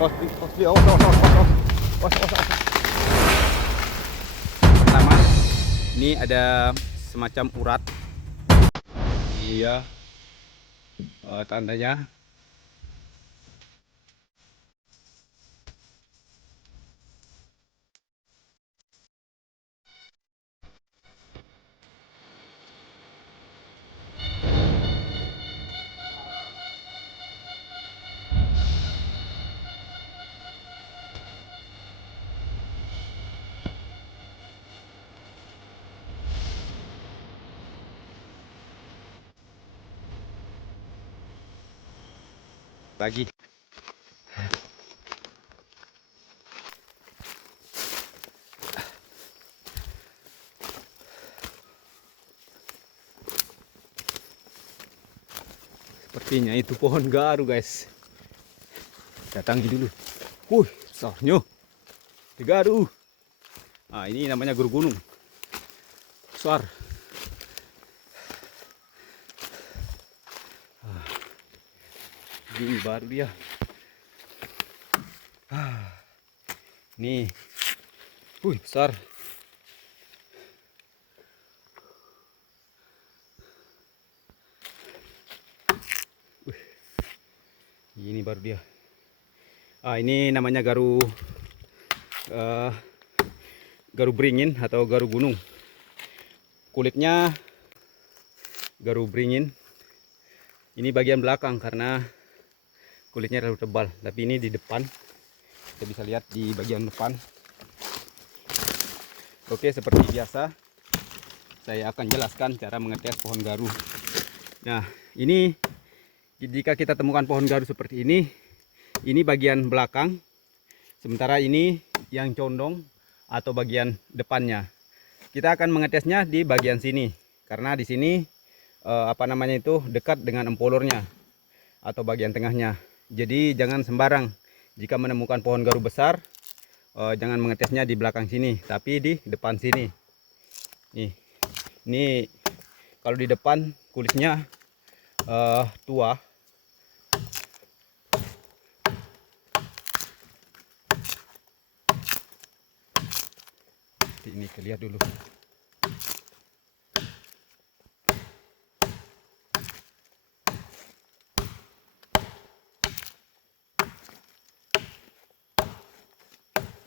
Awas, awas, awas, awas, awas, awas, awas. Pertama, ini ada semacam urat. Iya, tandanya. Lagi. Sepertinya itu pohon garu, guys. Datangi dulu. Besarnya. Di garu. Nah, ini namanya garu gunung. Besar. Ini baru dia. Nih. Besar. Ini baru dia. Ini namanya garu beringin atau garu gunung. Kulitnya garu beringin. Ini bagian belakang karena kulitnya terlalu tebal. Tapi ini di depan. Kita bisa lihat di bagian depan. Oke, seperti biasa saya akan jelaskan cara mengetes pohon garu. Nah, ini jika kita temukan pohon garu seperti ini bagian belakang, sementara ini yang condong atau bagian depannya. Kita akan mengetesnya di bagian sini, karena di sini dekat dengan empolornya atau bagian tengahnya. Jadi jangan sembarang jika menemukan pohon garu besar, jangan mengetesnya di belakang sini, tapi di depan sini. Ini kalau di depan kulitnya tua. Ini kita lihat dulu.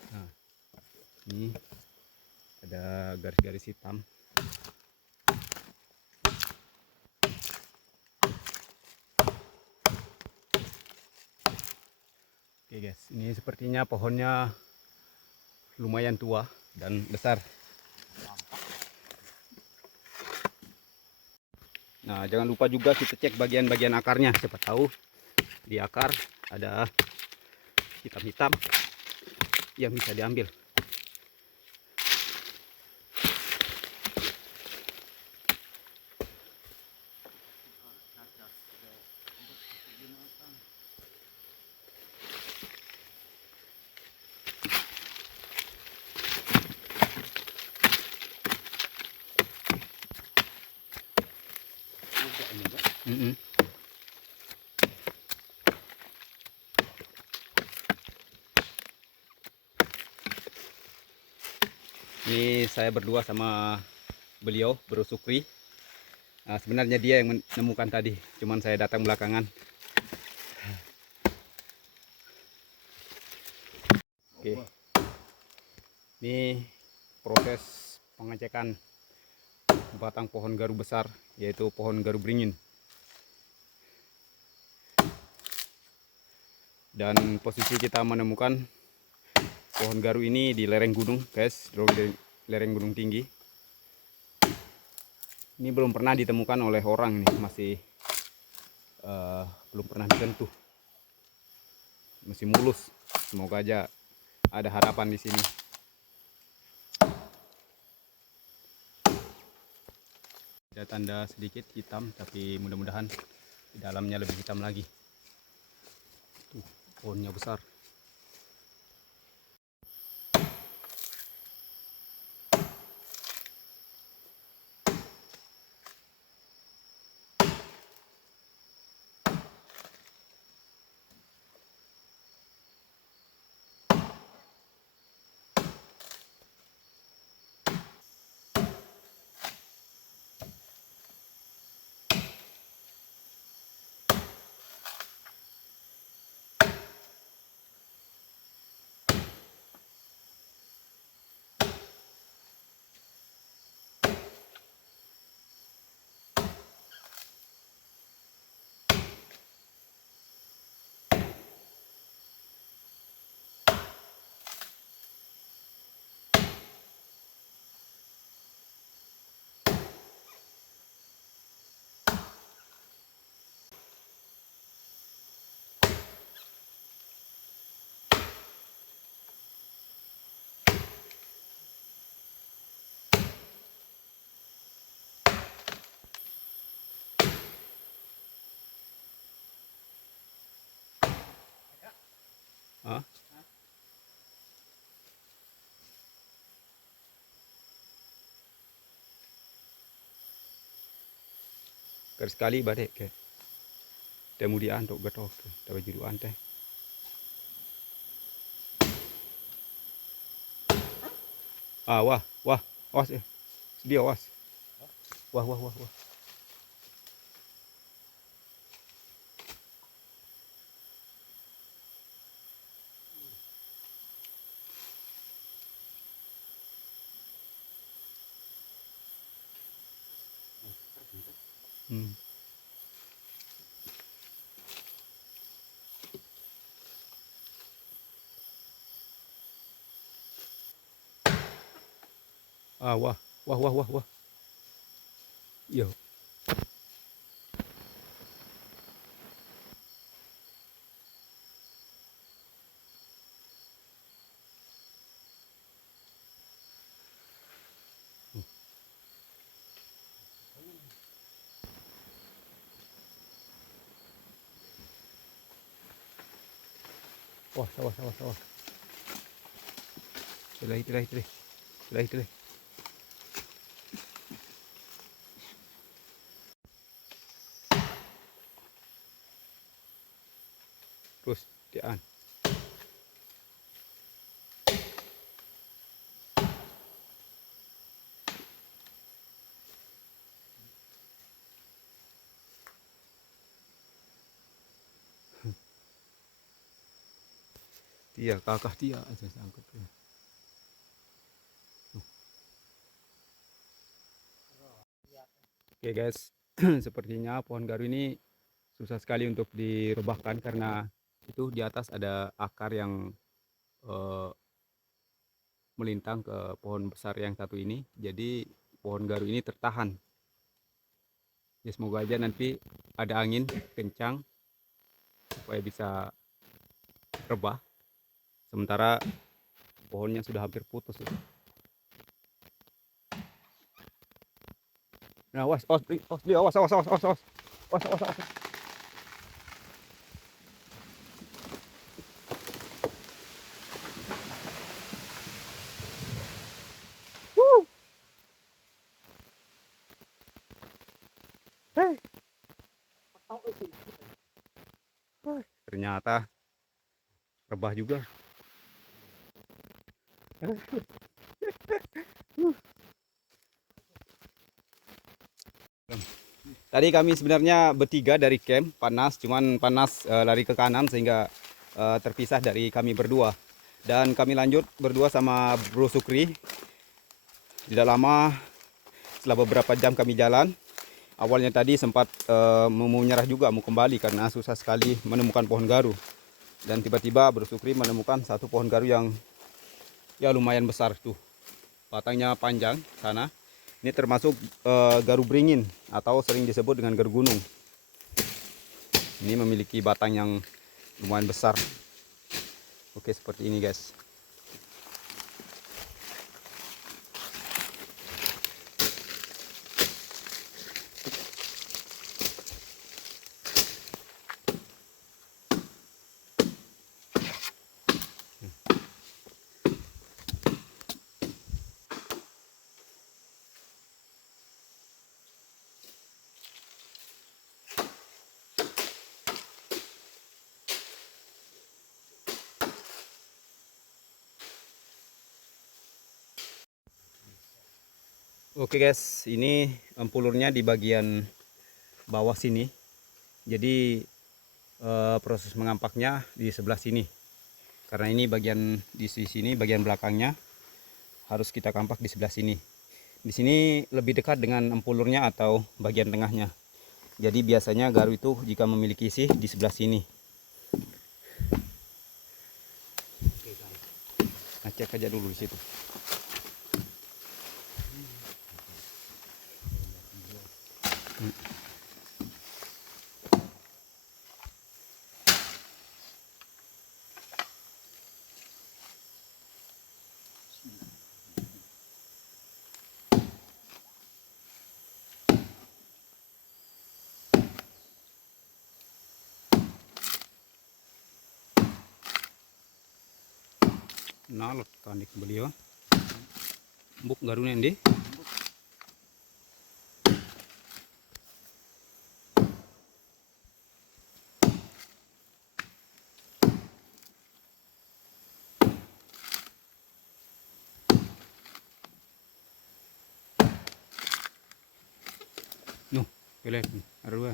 Nah, ini ada garis-garis hitam. Oke guys, ini sepertinya pohonnya lumayan tua dan besar. Nah, jangan lupa juga kita cek bagian-bagian akarnya. Siapa tahu di akar ada hitam-hitam yang bisa diambil. Ini saya berdua sama beliau, Bro Sukri. Nah, sebenarnya dia yang menemukan tadi, cuman saya datang belakangan. Oke. Ini proses pengecekan batang pohon garu besar, yaitu pohon garu beringin. Dan posisi kita menemukan pohon garu ini di lereng gunung, guys, di lereng gunung tinggi. Ini belum pernah ditemukan oleh orang nih, masih belum pernah disentuh, masih mulus. Semoga aja ada harapan di sini. Ada tanda sedikit hitam, tapi mudah-mudahan di dalamnya lebih hitam lagi. Tuh, pohonnya besar. Hah? Sekali badek ke. Kemudian untuk getok ke. Tahu juruan teh. Wah, wah, awas dia awas. Wah, wah, wah, wah. Hmm. Wah, wah, wah, wah, wah. Iya. Wah, awas, awas, awas. Itu. Terus dian. Dia kakak dia aja sangkut. Oke guys, sepertinya pohon garu ini susah sekali untuk direbahkan karena itu di atas ada akar yang eh, melintang ke pohon besar yang satu ini. Jadi pohon garu ini tertahan. Ya semoga aja nanti ada angin kencang supaya bisa rebah. Sementara pohonnya sudah hampir putus. Nah, awas, awas, awas, awas, awas, awas, awas, awas, awas, awas. Woo! Hey. Ternyata rebah juga. Tadi kami sebenarnya bertiga dari camp, cuman panas lari ke kanan sehingga terpisah dari kami berdua. Dan kami lanjut berdua sama Bro Sukri. Tidak lama, setelah beberapa jam kami jalan, awalnya tadi sempat mau menyerah juga, mau kembali karena susah sekali menemukan pohon garu. Dan tiba-tiba Bro Sukri menemukan satu pohon garu yang ya lumayan besar tuh. Batangnya panjang sana. Ini termasuk garu beringin atau sering disebut dengan garu gunung. Ini memiliki batang yang lumayan besar. Oke, seperti ini guys. Oke guys, ini empulurnya di bagian bawah sini. Jadi proses mengampaknya di sebelah sini. Karena ini bagian di sini bagian belakangnya harus kita kampak di sebelah sini. Di sini lebih dekat dengan empulurnya atau bagian tengahnya. Jadi biasanya garu itu jika memiliki sih di sebelah sini. Nah, cek aja dulu di situ. nalot kandik beliau. Buk garunya ndi. Nuh, kelek ada dua.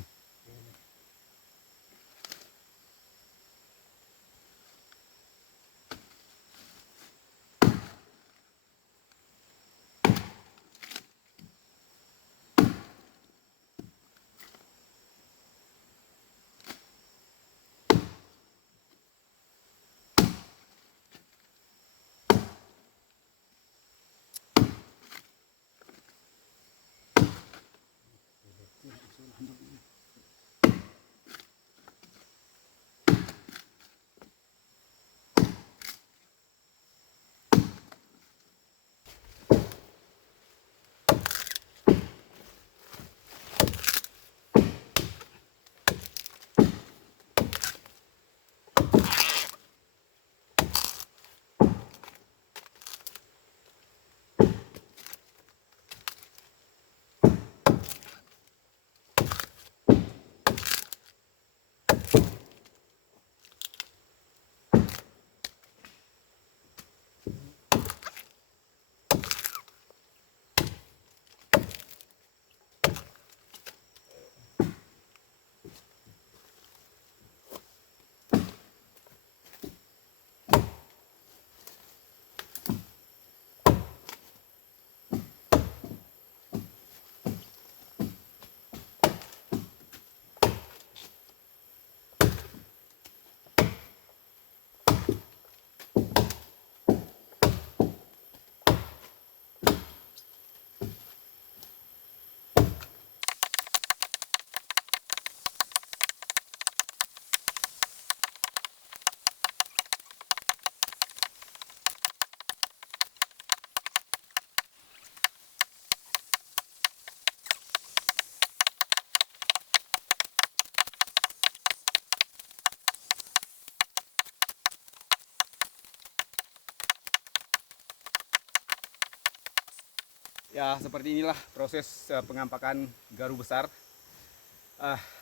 Ya, seperti inilah proses pengampakan garu besar.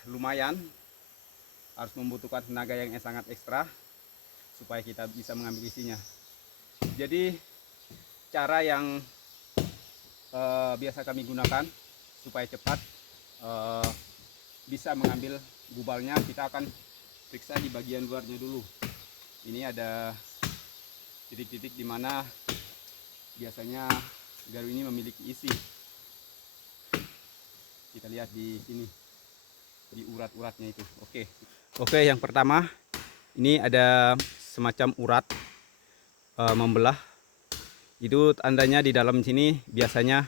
Lumayan, harus membutuhkan tenaga yang sangat ekstra supaya kita bisa mengambil isinya. Jadi cara yang biasa kami gunakan supaya cepat bisa mengambil gubalnya, kita akan periksa di bagian luarnya dulu. Ini ada titik-titik di mana biasanya garu ini memiliki isi. Kita lihat di sini, di urat-uratnya itu. Oke, yang pertama ini ada semacam urat membelah. Itu tandanya di dalam sini biasanya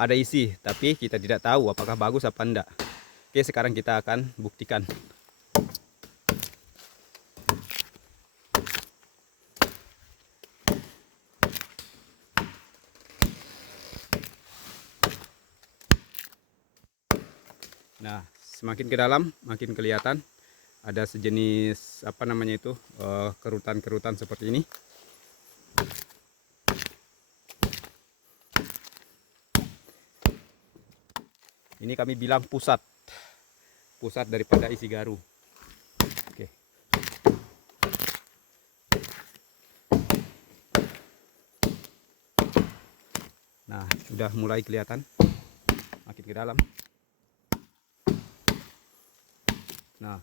ada isi, tapi kita tidak tahu apakah bagus apa enggak. Oke, sekarang kita akan buktikan. Nah, semakin ke dalam makin kelihatan ada sejenis apa namanya itu, kerutan-kerutan seperti ini. Ini kami bilang pusat daripada isi garu. Oke. Nah, sudah mulai kelihatan makin ke dalam. Nah,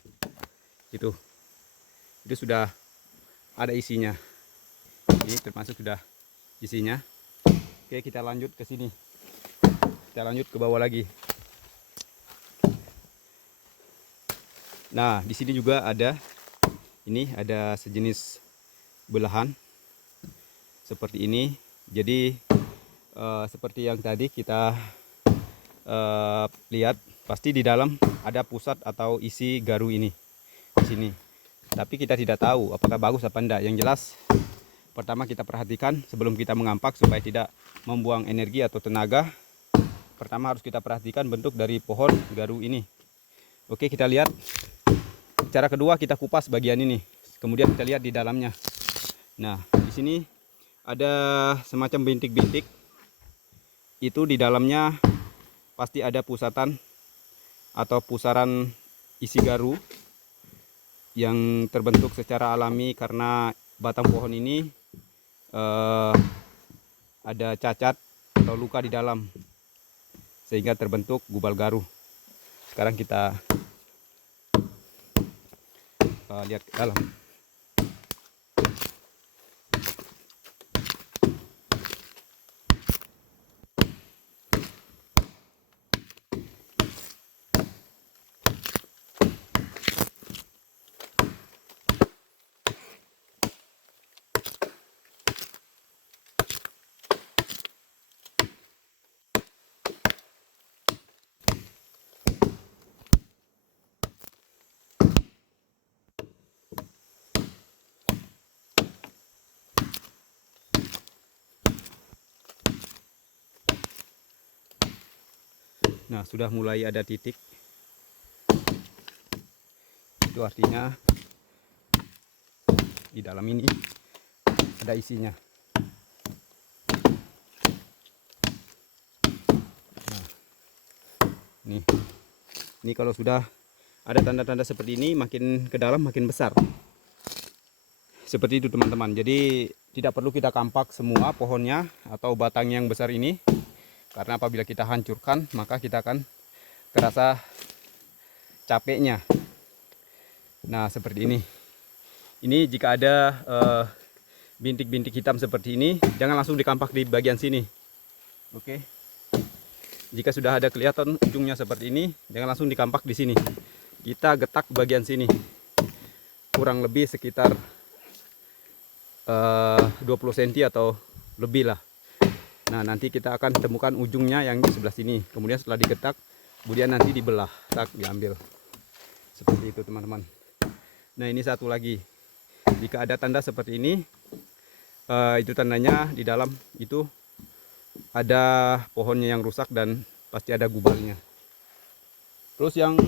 itu sudah ada isinya. Ini termasuk sudah isinya. Oke, kita lanjut ke sini. Kita lanjut ke bawah lagi. Nah, di sini juga ada sejenis belahan seperti ini. Jadi seperti yang tadi kita lihat, pasti di dalam ada pusat atau isi garu ini di sini. Tapi kita tidak tahu apakah bagus apa enggak. Yang jelas pertama kita perhatikan sebelum kita mengampak supaya tidak membuang energi atau tenaga. Pertama harus kita perhatikan bentuk dari pohon garu ini. Oke, kita lihat. Cara kedua kita kupas bagian ini. Kemudian kita lihat di dalamnya. Nah, di sini ada semacam bintik-bintik. Itu di dalamnya pasti ada pusatan atau pusaran isi garu yang terbentuk secara alami karena batang pohon ini ada cacat atau luka di dalam sehingga terbentuk gubal garu. Sekarang kita lihat ke dalam. Nah, sudah mulai ada titik. Itu artinya di dalam ini ada isinya. Nah, ini kalau sudah ada tanda-tanda seperti ini, makin ke dalam makin besar. Seperti itu teman-teman. Jadi tidak perlu kita kampak semua pohonnya atau batang yang besar ini. Karena apabila kita hancurkan, maka kita akan terasa capeknya. Nah, seperti ini. Ini jika ada bintik-bintik hitam seperti ini, jangan langsung dikampak di bagian sini. Oke. Jika sudah ada kelihatan ujungnya seperti ini, jangan langsung dikampak di sini. Kita getak bagian sini. Kurang lebih sekitar 20 cm atau lebih lah. Nah, nanti kita akan temukan ujungnya yang di sebelah sini. Kemudian setelah digetak, kemudian nanti dibelah, tak diambil. Seperti itu teman-teman. Nah, ini satu lagi. Jika ada tanda seperti ini, itu tandanya di dalam itu ada pohonnya yang rusak dan pasti ada gubalnya. Terus yang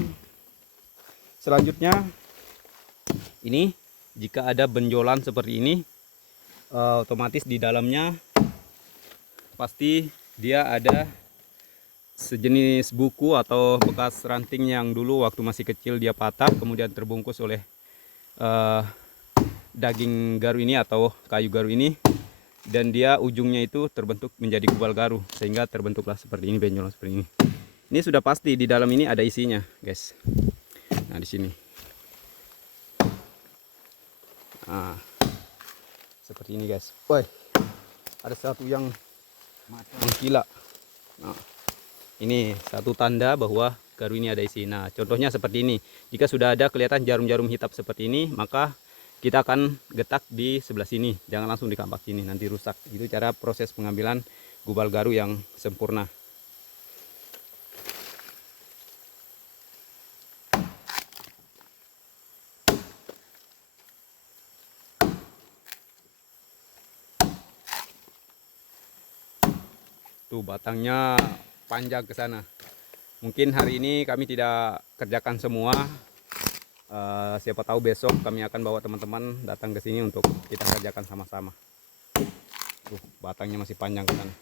selanjutnya, ini jika ada benjolan seperti ini, otomatis di dalamnya pasti dia ada sejenis buku atau bekas ranting yang dulu waktu masih kecil dia patah, kemudian terbungkus oleh daging garu ini atau kayu garu ini, dan dia ujungnya itu terbentuk menjadi gubal garu sehingga terbentuklah seperti ini, benjolan seperti ini. Ini sudah pasti di dalam ini ada isinya, guys. Nah, di sini. Nah, seperti ini, guys. Woi, ada satu yang mengkilap. Nah, ini satu tanda bahwa garu ini ada isi. Nah, contohnya seperti ini. Jika sudah ada kelihatan jarum-jarum hitam seperti ini, maka kita akan getak di sebelah sini. Jangan langsung dikampak sini, nanti rusak. Itu cara proses pengambilan gubal garu yang sempurna. Tuh batangnya panjang ke sana. Mungkin hari ini kami tidak kerjakan semua. Siapa tahu besok kami akan bawa teman-teman datang ke sini untuk kita kerjakan sama-sama. Tuh batangnya masih panjang ke sana.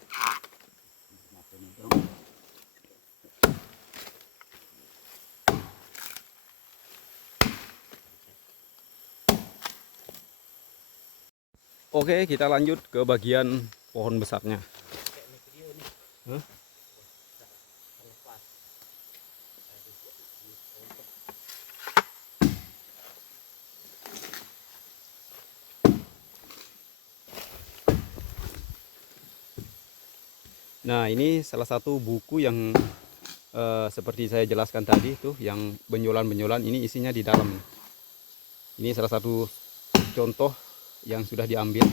Oke, kita lanjut ke bagian pohon besarnya. Huh? Nah, ini salah satu buku yang seperti saya jelaskan tadi tuh, yang benjolan-benjolan ini isinya di dalam. Ini salah satu contoh yang sudah diambil.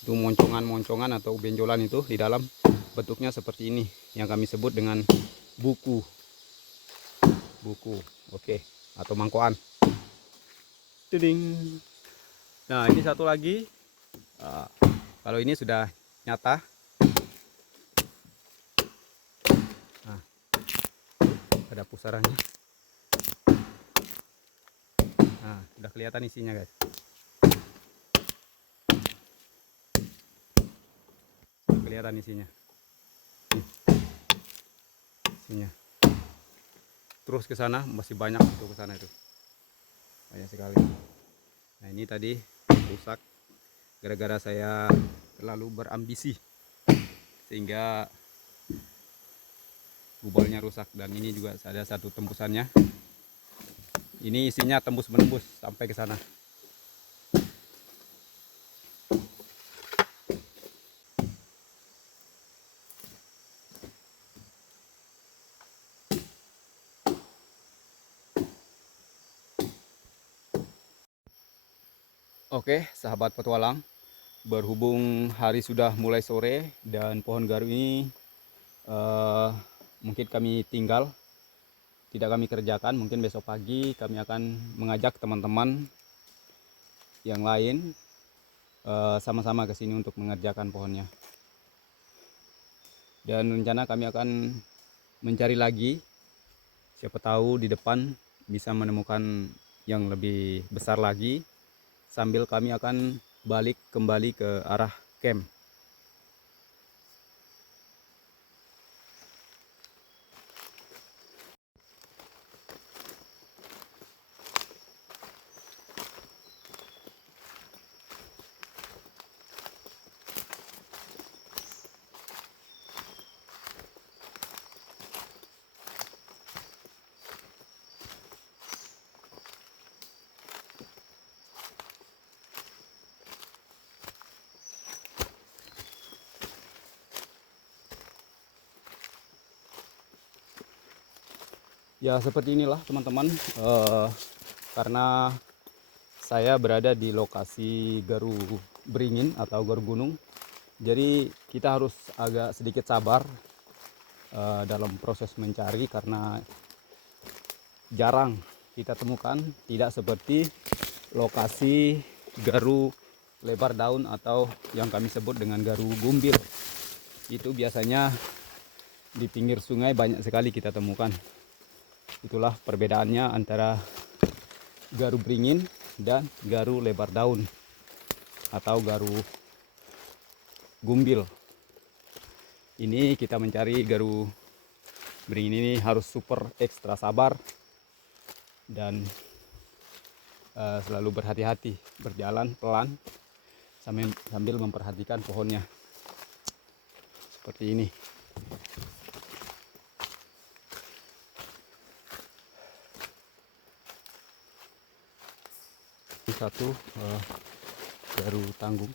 Itu moncongan-moncongan atau benjolan itu di dalam bentuknya seperti ini, yang kami sebut dengan buku. Oke, atau mangkokan. Ding. Nah, ini satu lagi. Kalau ini sudah nyata. Nah, ada pusarannya. Nah, sudah kelihatan isinya, guys. kelihatan isinya. Isinya. Terus ke sana masih banyak itu, ke sana itu. Banyak sekali. Nah, ini tadi rusak gara-gara saya terlalu berambisi sehingga gubolnya rusak, dan ini juga ada satu tembusannya. Ini isinya tembus menembus sampai ke sana. Oke, sahabat petualang, berhubung hari sudah mulai sore dan pohon garu ini mungkin kami tinggal, tidak kami kerjakan. Mungkin besok pagi kami akan mengajak teman-teman yang lain sama-sama ke sini untuk mengerjakan pohonnya. Dan rencana kami akan mencari lagi, siapa tahu di depan bisa menemukan yang lebih besar lagi, sambil kami akan balik kembali ke arah camp. Ya seperti inilah teman-teman, karena saya berada di lokasi garu beringin atau garu gunung, jadi kita harus agak sedikit sabar dalam proses mencari, karena jarang kita temukan, tidak seperti lokasi garu lebar daun atau yang kami sebut dengan garu gumbil. Itu biasanya di pinggir sungai banyak sekali kita temukan. Itulah perbedaannya antara garu beringin dan garu lebar daun atau garu gumbil. Ini kita mencari garu beringin ini harus super ekstra sabar dan selalu berhati-hati, berjalan pelan sambil memperhatikan pohonnya seperti ini. Satu garu tanggung.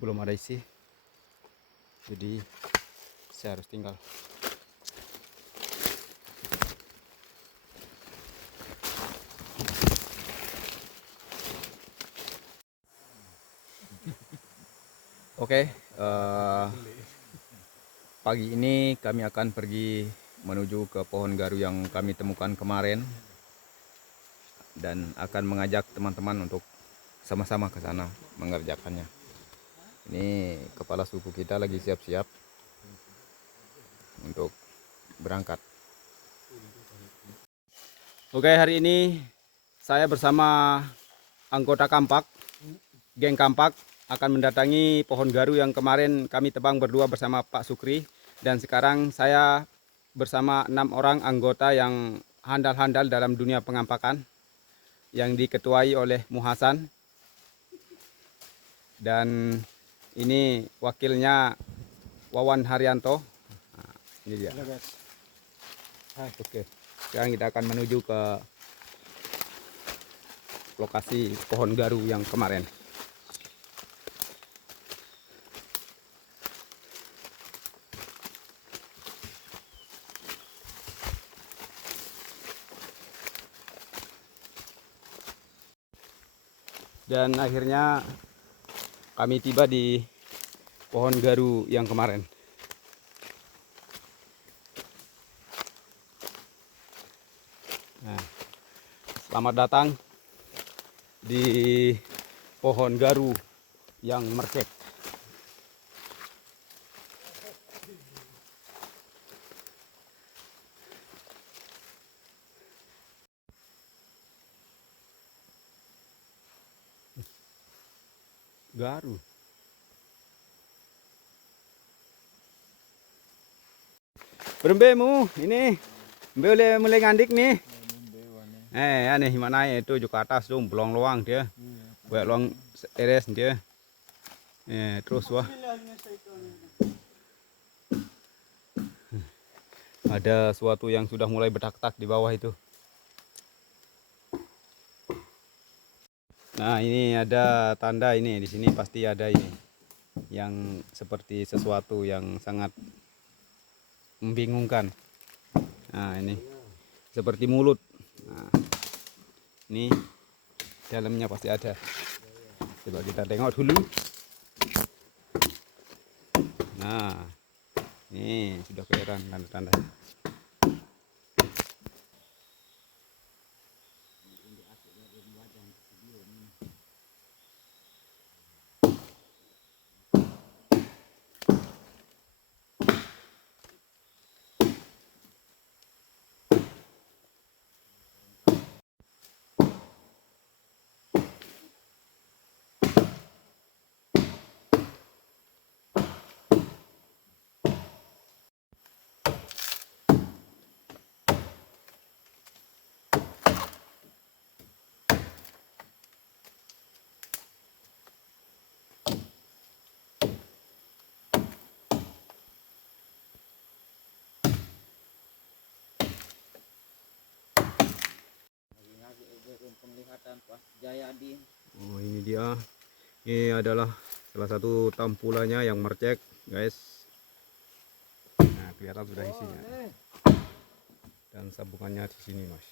Belum ada isi, jadi saya harus tinggal. Oke, pagi ini kami akan pergi menuju ke pohon garu yang kami temukan kemarin dan akan mengajak teman-teman untuk sama-sama ke sana mengerjakannya. Ini kepala suku kita lagi siap-siap untuk berangkat. Oke, hari ini saya bersama anggota Kampak, geng Kampak, akan mendatangi pohon garu yang kemarin kami tebang berdua bersama Pak Sukri. Dan sekarang saya bersama 6 orang anggota yang handal-handal dalam dunia pengampakan, yang diketuai oleh Muhasan. Dan ini wakilnya Wawan Haryanto. Nah, ini dia. Halo guys. Hai. Oke, sekarang kita akan menuju ke lokasi pohon garu yang kemarin. Dan akhirnya kami tiba di pohon garu yang kemarin. Nah, selamat datang di pohon garu yang mercek. Garu. Berembemu ini boleh mulai ngandik nih. Aneh gimana itu juga atas tuh belong luang dia. Buat luang teres dia. Terus wah. Ada suatu yang sudah mulai bertak-tak di bawah itu. Nah, ini ada tanda ini di sini pasti ada ini yang seperti sesuatu yang sangat membingungkan. Nah, ini seperti mulut. Nah, ini dalamnya pasti ada. Coba kita tengok dulu. Nah, ini sudah kelihatan tanda-tanda. Oh, ini dia. Ini adalah salah satu tampulannya yang mercek, guys. Nah, kelihatan sudah isinya. Dan sambungannya di sini, Mas.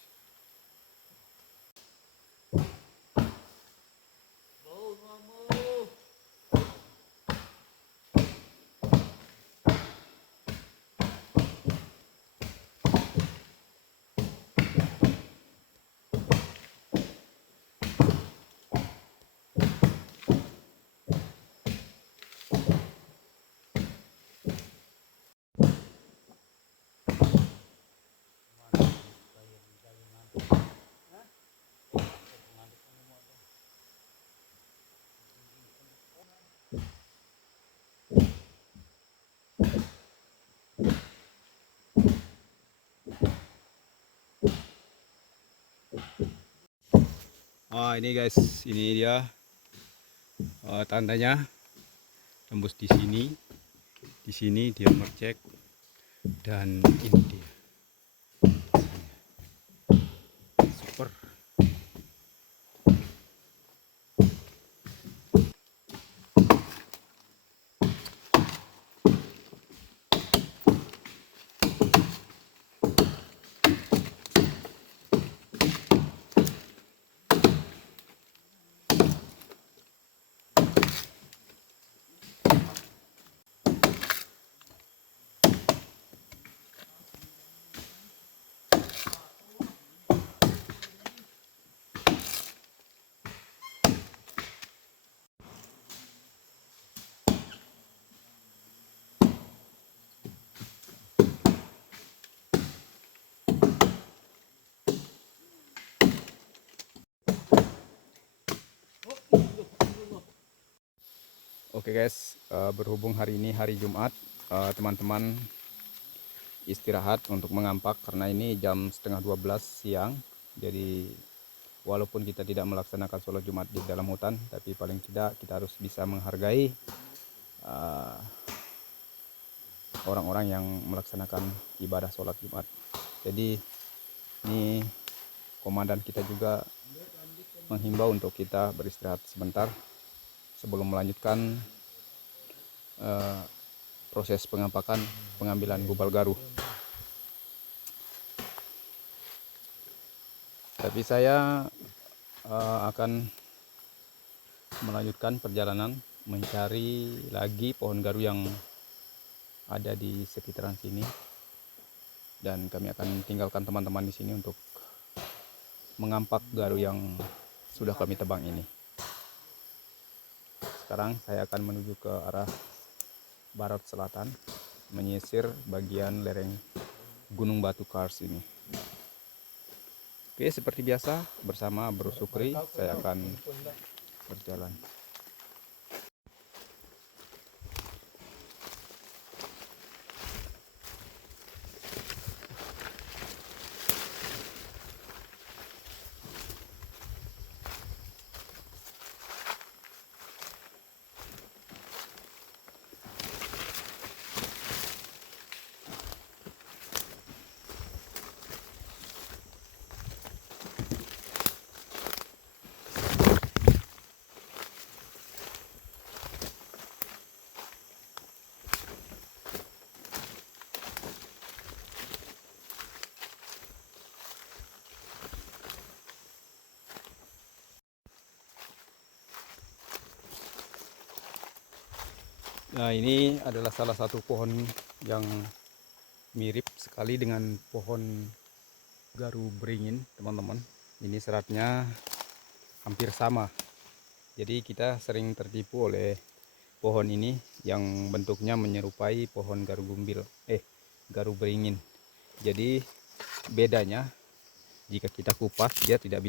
Ini guys, ini dia tandanya tembus di sini dia mercek, dan ini dia super. Oke guys, berhubung hari ini hari Jumat, teman-teman istirahat untuk mengampak karena ini jam setengah 12 siang. Jadi walaupun kita tidak melaksanakan sholat Jumat di dalam hutan, tapi paling tidak kita harus bisa menghargai orang-orang yang melaksanakan ibadah sholat Jumat. Jadi ini komandan kita juga menghimbau untuk kita beristirahat sebentar sebelum melanjutkan proses pengambilan bubal garu. Tapi saya akan melanjutkan perjalanan mencari lagi pohon garu yang ada di sekitaran sini, dan kami akan tinggalkan teman-teman di sini untuk mengampak garu yang sudah kami tebang ini. Sekarang saya akan menuju ke arah barat selatan, menyisir bagian lereng Gunung Batu Kars ini. Oke, seperti biasa bersama Bro Sukri saya akan berjalan. Nah, ini adalah salah satu pohon yang mirip sekali dengan pohon garu beringin, teman-teman. Ini seratnya hampir sama. Jadi kita sering tertipu oleh pohon ini yang bentuknya menyerupai pohon garu beringin. Jadi bedanya, jika kita kupas dia tidak bisa